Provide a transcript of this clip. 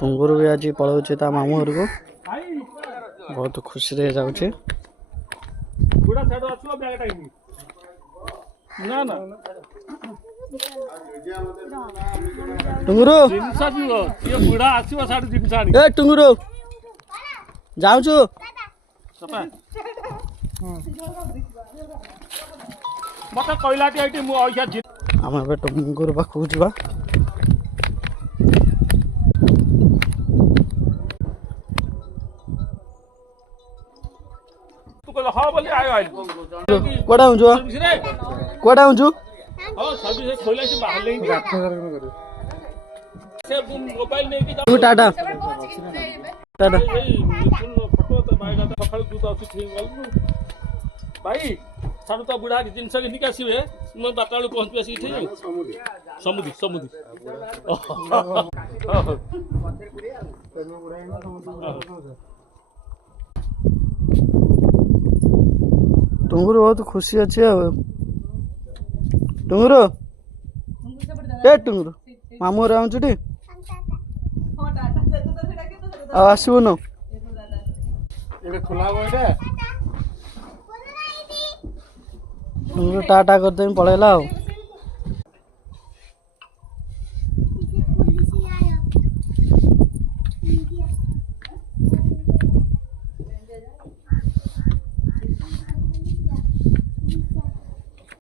टुंगुर भी आज पलाऊे ता मामू घर को बहुत खुशी रे जाऊे टुंगुरु ए टुंगुरु जाऊछु मत कहलाटी आम ए टुंगुर पाखु जा कड़ा हूँ कड़ा हूँ टाटा टाटा भाई साढ़ू तो बुढ़ा जिनस घिनिक आसवे मैं बारटा बेलू पहुँच आसिक समुदी समुदी टुंगुर बहुत खुशी अच्छे टुंगुर ए टुंगुर मामू आउचुटी आसबुन टुंगुर टाटा करदे पलैला।